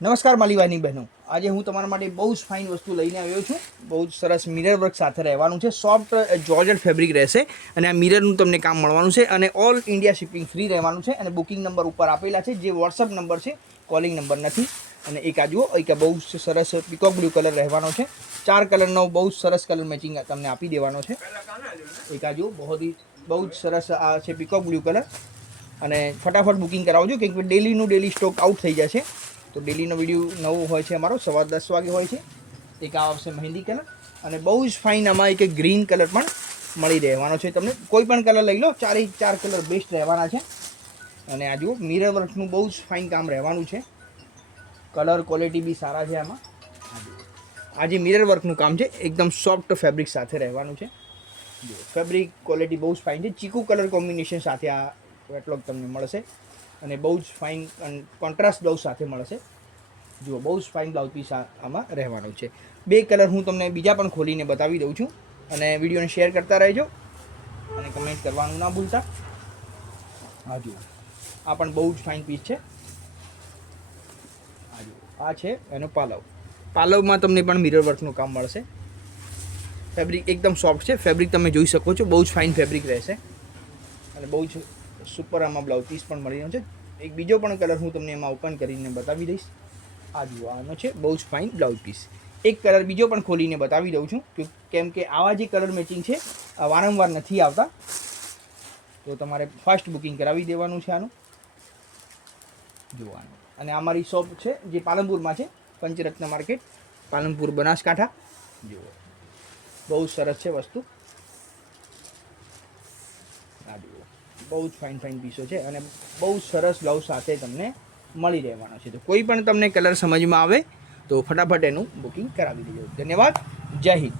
નમસ્કાર માલીવાની બહેનો, આજે હું તમારા માટે બહુ જ ફાઇન વસ્તુ લઈને આવ્યો છું. બહુ જ સરસ મિરર વર્ક સાથે રહેવાનું છે. સોફ્ટ જોર્જેટ ફેબ્રિક રહેશે અને આ મિરરનું તમને કામ મળવાનું છે અને ઓલ ઇન્ડિયા શિપિંગ ફ્રી રહેવાનું છે. અને બુકિંગ નંબર ઉપર આપેલા છે, જે વોટ્સઅપ નંબર છે, કોલિંગ નંબર નથી. અને એક આ જુઓ, એક બહુ સરસ પીકોક બ્લુ કલર રહેવાનો છે. 4 કલરનો બહુ સરસ કલર મેચિંગ તમને આપી દેવાનો છે. એક આ જુઓ, બહુ જ સરસ આ છે પીકોક બ્લુ કલર. અને ફટાફટ બુકિંગ કરાવજો, કેમ કે ડેલી સ્ટોક આઉટ થઈ જશે. તો ડેલીનો વિડીયો નવો હોય છે અમારો, 10:15 વાગે હોય છે. એક આ આવશે મહેંદી કલર અને બહુ જ ફાઇન આમાં એક ગ્રીન કલર પણ મળી રહેવાનો છે તમને. કોઈ પણ કલર લઈ લો, 4 કલર બેસ્ટ રહેવાના છે. અને આ જુઓ, મિરર વર્કનું બહુ જ ફાઇન કામ રહેવાનું છે. કલર ક્વોલિટી બી સારા છે આમાં. આ જે મિરર વર્કનું કામ છે એકદમ સોફ્ટ ફેબ્રિક સાથે રહેવાનું છે. જુઓ, ફેબ્રિક ક્વોલિટી બહુ જ ફાઇન છે. ચીકુ કલર કોમ્બિનેશન સાથે આ કેટલોગ તમને મળશે અને બહુ જ ફાઇન કોન્ટ્રાસ્ટ બ્લાઉઝ સાથે મળશે. જુઓ, બહુ જ ફાઇન બ્લાઉઝ પીસ આમાં રહેવાનું છે. 2 કલર હું તમને બીજા પણ ખોલીને બતાવી દઉં છું. અને વિડીયોને શેર કરતા રહેજો અને કમેન્ટ કરવાનું ના ભૂલતા. હા જુઓ, આ પણ બહુ જ ફાઇન પીસ છે. હા જુઓ, આ છે એનો પાલવમાં તમને પણ મિરર વર્કનું કામ મળશે. ફેબ્રિક એકદમ સોફ્ટ છે. ફેબ્રિક તમે જોઈ શકો છો, બહુ જ ફાઇન ફેબ્રિક રહેશે અને બહુ જ સુપર આમાં બ્લાઉઝ પીસ પણ મળી રહ્યો છે. એક બીજો પણ કલર હું તમને એમાં ઓપન કરીને બતાવી દઈશ. આ જુઓ, આનો છે બહુ જ ફાઇન બ્લાઉઝ પીસ. એક કલર બીજો પણ ખોલીને બતાવી દઉં છું, કેમ કે આવા જે કલર મેચિંગ છે વારંવાર નથી આવતા. તો તમારે ફાસ્ટ બુકિંગ કરાવી દેવાનું છે આનું. જોવાનું. અને અમારી શોપ છે જે પાલનપુરમાં છે, પંચરત્ન માર્કેટ, પાલનપુર, બનાસકાંઠા. જુઓ, બહુ સરસ છે વસ્તુ. આ જુઓ, બહુ જ ફાઇન પીસો છે અને બહુ સરસ બ્લાઉઝ સાથે તમને મળી રહેવાનો છે. તો કોઈ પણ તમને કલર સમજમાં આવે તો ફટાફટ એનું બુકિંગ કરાવી દેજો. ધન્યવાદ. જય હિન્દ.